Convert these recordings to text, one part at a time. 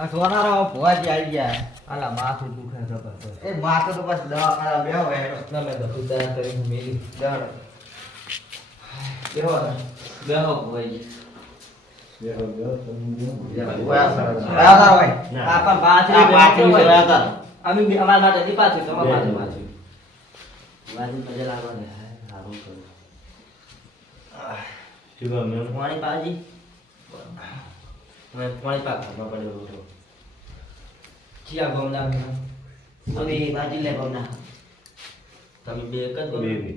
આ સોનારા ભુવાજી આવી ગયા. આલા માથું દુખે જબરદસ્ત એ માથું તો બસ દવાખાના બેહો હેડો ના મેં બધું તૈયાર કરીને મેલી. દડો બેહો. ને. બેહો ભુવાજી બરાબર હોય. આ પણ પાછળ આ પાછળ છે, બરાબર. અમે બી અમારા માટે પાછળ તમારા માટે મજા લાગવા દે હાય, સારું કર્યું પાણી પાજી. મેં પાણી પાક ખાવા પડ્યો હતો ચિયા ગમના અમે બાજી લે ગમના તમે બે એક જ બે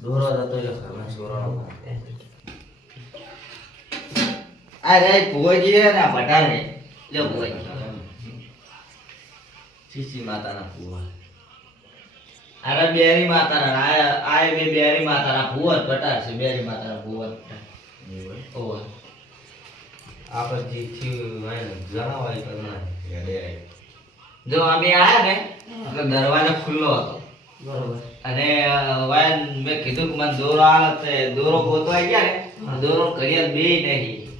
દોરો જતો રહ્યો ઘરમાં સોરાનો આ રે ભુવાજી રે ને ભટા રે લે ભુવાજી શીશી માતાના ભૂવા. અરે બેરી માતાના આ આ બે બેરી માતાના ભુવન ભટા છે બેરી માતાના ભુવન આપણે જે થયું હોય જણાવાય તો જો અમે આવ્યા ને એટલે દરવાજો ખુલ્લો હતો. બરોબર. અને વાયન મેં કીધું કે મને દોરો આવે તે દોરો ગોતવા ગયા ને દોરો ઘડિયાળ બે નહીં.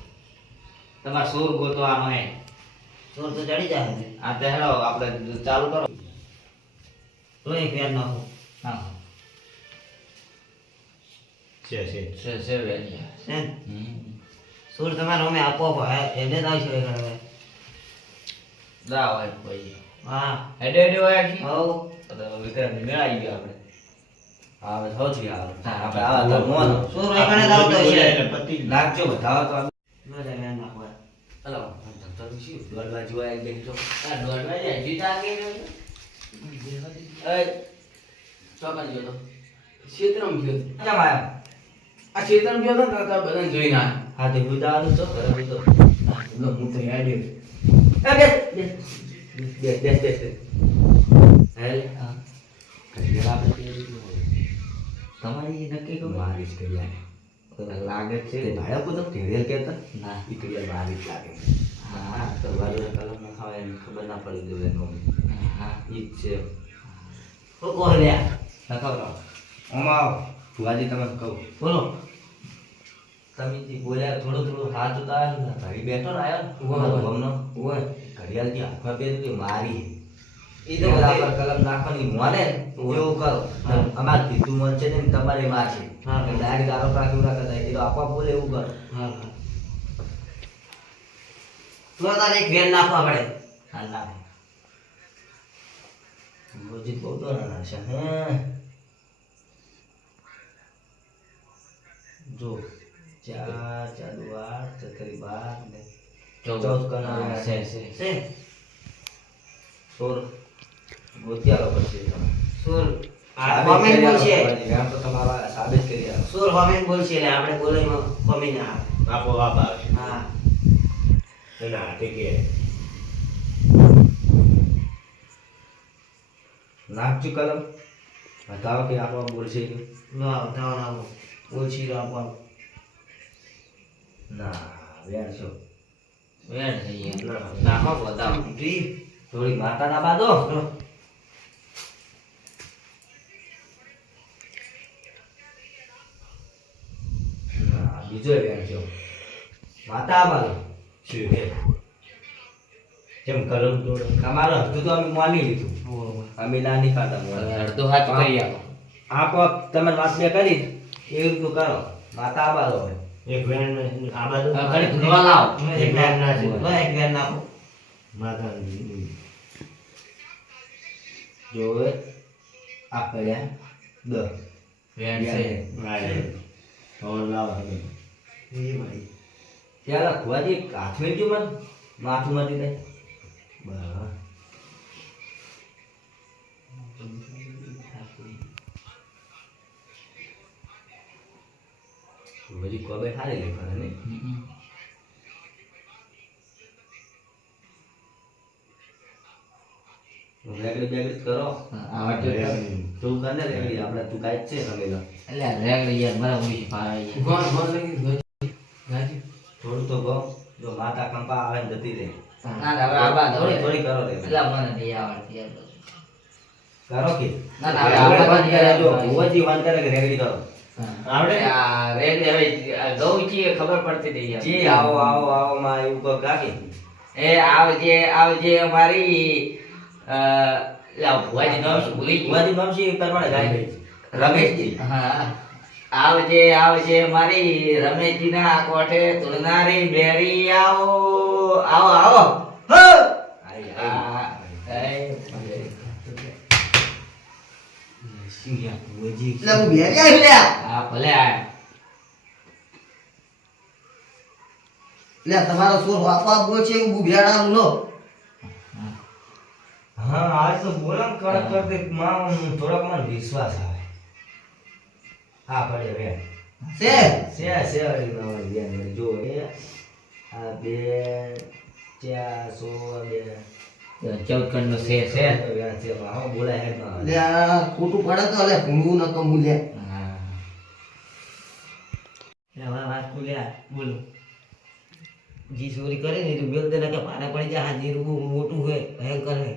તમારે સોર ગોતવાનો હે. તો ચડી જાય આ તે હેડો આપણે ચાલુ કરો. તો એક વાર નાખો હા. છે છે. સુર તમારો અમે આપો ભાઈ એને જ આવશે દા હા. હેડે હેડે હોય હવ. વિક્રમ ને ગયો આપણે. આવે સૌથી આવે. આપણે આવા તો મોન. સુર એકને જ આવતો હશે. નાખજો બતાવો તો આપણે લો લે લે નાખો હલો ધંધો શું દોઢ બાજુ આવી ગઈ તો? આ દોઢ બાજુ હજી તો? આગળ એ ચોકન ગયો તો? ક્ષેત્રમ ગયો. કેમ આવ્યો આ ચેતન ગયો તો ને તો જોઈ જોઈને આવ્યો. હા તે બુદાવાનું તો બરાબર તો લો, હું તો યાદ એ બેસ બેસ. બેસ બેસ બેસ હેલે. હા. તમારી નક્કી કરો. મારી જ. તો લાગે છે. ભાઈ કો તો ઘડિયાળ કહેતા? ના. ઈ કરી મારી જ લાગે. હા તો બાજુ કલમ ના ખાવા એમ ખબર ના પડી દે એનું. હા. ઈ જ છે. ઓ કોણ લ્યા. રાવ ઓમાં ભુવાજી તમે કહો. બોલો. તમે જે બોલ્યા થોડું થોડું હાથ આવ્યો ઘડી બેઠો ને આવ્યો. ગમનો ઓય ઘડિયાળ જે હાથમાં પહેરી મારી? એ તો બરાબર કલમ નાખવાની મોને? એવું કરો. અમારે કીધું મન છે ને તમારે માં છે. ડાયરેક્ટ આરોપ રાખ્યું ના કરતા એ તો આપવા બોલે એવું કરો. તો તારે એક વેન નાખવા પડે. હા ના રોજી બહુ નાના છે હે? જો. ચાર ચાર દુ આઠ ચતરી બાર ને ચૌદ કના હા, છે છે છે સોળ ગોતિયાલો પછી તમે. સુર આ સાબિત કોમેન્ટ કરી આલો બોલશે ભુવાજી. આમ તો તમારા સાબિત કરી આલો. સુર કોમેન્ટ બોલશે એટલે આપણે બોલાઈમાં કોમેન્ટ ના આવે આપો આપ આવશે. હા એના હાથે કે નાખજો કલમ બતાવો કે આપવા બોલશે કે લો તાવ નાખો બોલશી લો આપો ના વેણશો વેન થઈ ગયા ના. નાખો બતાવો જી. થોડી માતા ના બાદો. બીજો વેણશો માતા બાદો શું જેમ કલમ તોડે? તમારો તો અમે માની લીધું. અમે ના નહીં અડધો હાથ કરી આપો. આપો આપ તમે વાત બે કરી. એવું રીતનું કરો. માતા આબાદો હવે. એક વેન આ બાજુ? ખાલી ધોવા લાવ. એક વેન ના છે. બસ એક વેન નાખો. માતા જો હવે આ કર્યા. દ વેન છે. રાઈટ ઓર હવે લાવો હવે. એ ભાઈ. ત્યાં લખવાથી હાથમાં ગયું મને. માથું માંથી દે હજી કોબે સારી લેખા ને રેગડી બેગડી કરો આ તું કર રેગડી આપણે તું કાંઈ છે રમેલો એટલે રેગડી યાર બરાબર છે પાડે કોણ કોણ લઈ ગાજી. થોડું તો કહો જો માતા કંપા આવે ને જતી રહે ના ના હવે આ થોડી થોડી કરો રે એટલે મને નહીં આવડતી યાર કરો કે ના ના હવે હવે આ કરે જો ભુવજી બંધ કરે કે રેગડી કરો આવડે? રેડી હવે ઘઉં ખબર પડતી નહીં જી આવો આવો આવો માં એવું કોક લાગે. એ આવજે આવજે અમારી લાવ ભુવાજી નામ શું ભૂલી ભુવાજી નામ શું પરમાણે ગાઈ ગઈ રમેશજી. હા. આવજે આવજે મારી રમેશજી ના કોઠે તુલનારી બેરી આવો. આવો આવો હો! આઈ આ, આઈ એ, સિંગ્યા ભુવાજી એટલે હું ઘેર ભલે આ તમારો સોર વાપા બોલ છે હા આજ તો બોલમ કડક કરતે માં થોડોક મને વિશ્વાસ આવે. હા પડે રે સે સે વાળી જો એ આ બે ચાર સો બે ચૌદ ખંડ નો છે. છે બોલાયમાં ખોટું પડે તો લે ભૂંગું ન મૂલ્ય હા. હવે વાત બોલો. જી ચોરી કરે ને તો બેલ દે કે પાને પડી જાય હાજી રૂબુ મોટું હોય ભયંકર હોય.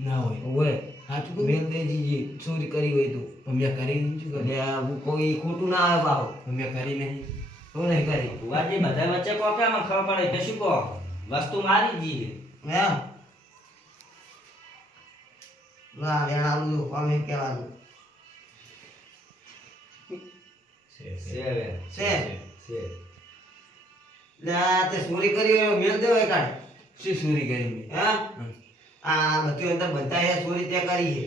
ના હોય. હોય. કહું? બેલ દે જીજી ચોરી કરી હોય તો. પણ કરી નહીં શું એટલે આ કોઈ ખોટું ના આવે પાહો. કર્યું કરી નહીં. હું નહીં કરી. ભુવાજી બધા વચ્ચે કોકામાં ખબર પડે કે શું કહો? વસ્તુ મારી જી. એમ? ના વેણાનું જો કોમે કહેવાનું. છે. છે. છે ચોરી કરી હોય મેલ દેવો એ કાઢ શું સુરી કરી હા? આ બધું અંદર બનતા એ સુરી તે કરી છે.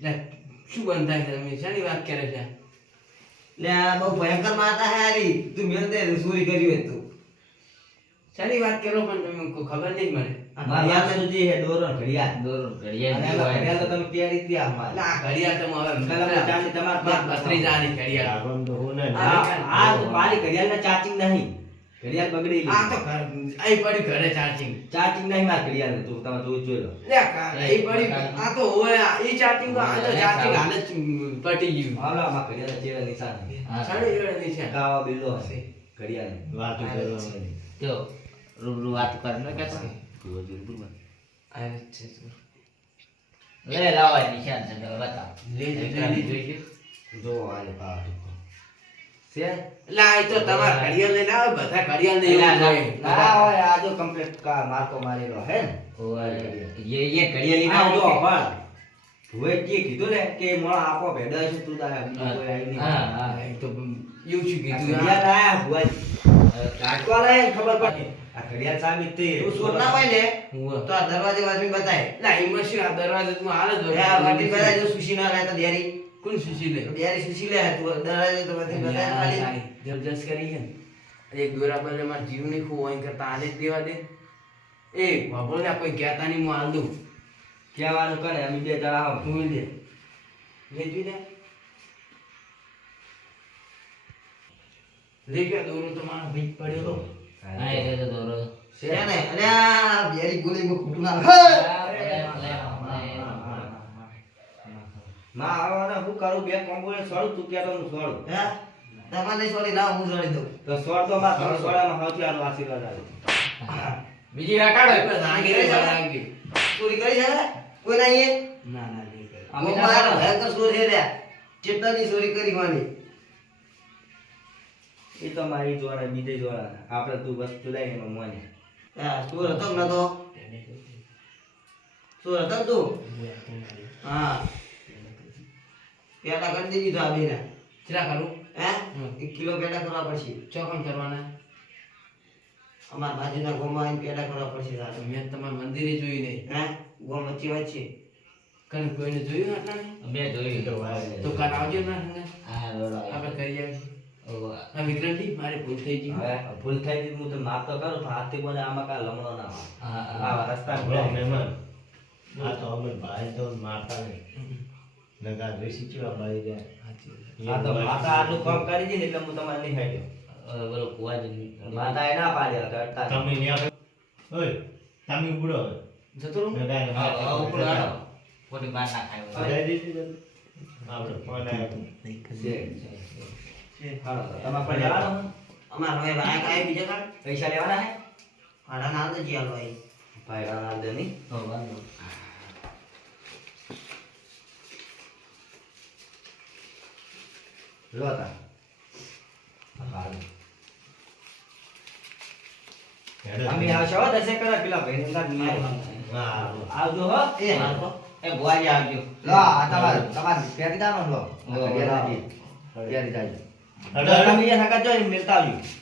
લે, શું બનતા છે? તમે શાની વાત કરે છે? લે આ બહુ ભયંકર માતા હે હારી. તું મેલ દે સુરી કરી હોય તું. શાની વાત કરો પણ તમે ખબર નહીં મને ઘડિયાળ સુધી હે દોરો ઘડિયાળ દોરો ઘડિયાળ એમાં ઘડિયાળ તો તમે. આ ઘડિયાળ તો મારે કલમ ચાંદી તમારા ઘડિયાળ. તો આ આ તો મારી ચાર્જિંગ નહીં. ઘડિયાળ બગડી આ તો ઘર પડી ઘરે ચાર્જિંગ ચાર્જિંગ નહીં મારી ઘડિયાળ તું તમે જોઈ જોઈ લો. લે કા- પડી આ તો હોય આ ચાર્જિંગ તો આ તો ચાર્જિંગ હાલ જ પટી ગયું. હાલો આમાં ઘડિયાળ નિશાન. સાડી કાવા હશે. વાત કરો જો રૂબરૂ વાત કર ને કે છે. આ છે લે લાવો આ નિશાન છે બતાવો લે, લે. જોઈશું? જો આલે પા છે આ તો તમારા ઘડિયાળ લઈને આવે બધા ઘડિયાળ ના, ના, હોય. ના હોય આ જો કમ્પ્લીટ કા માર્કો મારેલો હે ને ઓય, ये ये ઘડિયાળી આ ના જો હોય. પણ ભુવે જે કીધું ને કે મોણ આપો ભેડા છે તું તારે કોઈ આવી નહીં હા, હા. આ તો એવું શું આ કીધું ઘડિયાળ આયા ભુવાજી કાઢવા લાય ખબર પડી આ ઘડિયાળ સાબિત થઈ તું ચોર ના હોય ને હું તો આ દરવાજે વાંચીને બતાય. એટલે એમાં શું આ દરવાજે હાલ જ એ આ વાટી બતાય જો સુશી ના રહે તો દેરી કોણ સુશી લે? દેરી સુશી લે તું દરવાજે તો વાંચીને બતાય ખાલી. જબરજસ્ત કરી છે. ને. એક દોરા બદલે મારા જીવ નહીં ખોવો અહીં કરતા હાલે જ દેવા દે. એ બાબો ને કોઈ કહેતા નહીં હું હાલ દઉં. કહેવાનું કરે? અમે બે જણા આવો. હું લે. લેતી દે લે ગયા દોરો તો મારો ભાઈ પડ્યો તો. હા, એ તો દોરો. છે ને? અરે બેરી ગોલીમાં ખોટું ના હે! ના આવવાના કરું? બે કોમ્બોને છોડું તું કહેતો હું છોડું હે? તમારે નહીં છોડી ના હું છોડી દઉં. તો છોડ તો માં ત્રણ છોડામાં સૌથી આનો આશીર્વાદ આવે બીજી. ચોરી કરી છે ને? કોઈ ના? ના ના નહીં કરે. અમે ના મારા કરો. ભયંકર ચોર છે ચોરી કરી વાની એ તો મારી જોડા બીજે જોડા. આપણે તું વસ્તુ લઈને એમાં મોને. હા, ચોર હતો કે નતો ચોર હતો તું હા પેટા કરી દીધી તો આ બેને ચિરા કરું હે એક કિલો પેટા કરવા પડશે ચોકન કરવાના અમારા બાજુના ગોમાં આવીને પેટા કરવા પડશે તો તારે. મેં તમારા મંદિરે જોયું નહીં હે ગોમ વચ્ચે વચ્ચે કને કોઈને જોયું આટલા મેં જોયું તો કાલ આવજો ના હા આપણે કરી ઓય. આ વિક્રમજી મારે ભૂલ થઈ ગઈ. હવે ભૂલ થઈ ગઈ હું તો માફ તો કરું પણ હાથથી બોલે આમાં કા લમણો ના હા. રસ્તા બોલો મહેમાન આ તો અમે ભાઈ તો મારતા નહીં. નગા દેશી ચેવા ભાઈ જાય આ તો માતા આટલું કામ કરી દે એટલે હું તમારે નહીં હાડ્યો બોલો કુવાજી માતાએ ના પાડ્યા તો તમે ન્યા ઓય તમે બુડો જતો રહું. નગા હા, હા, ઉપર હાલો. ખોટી બાર ના ખાય હવે. અરે દીદી જલ્દી. આપણે ફોન આવ્યો. છે, છે. હાલો તો. પણ લેવાનું? અમારા હવે બાઈક આવી બીજા કાંઈ? પૈસા લેવાના હે ભાડા ના દે વાંધો. લો તા હાલ. અમે આવશો હો દસેક પેલા આવજો હો એ એ ભુવાજી આવજો લો આ તમારે તમારે પહેરી દાનો લો દાજી. પહેરી દાજી. અઢાર. અહીંયા સગા જો મિલતા આવજો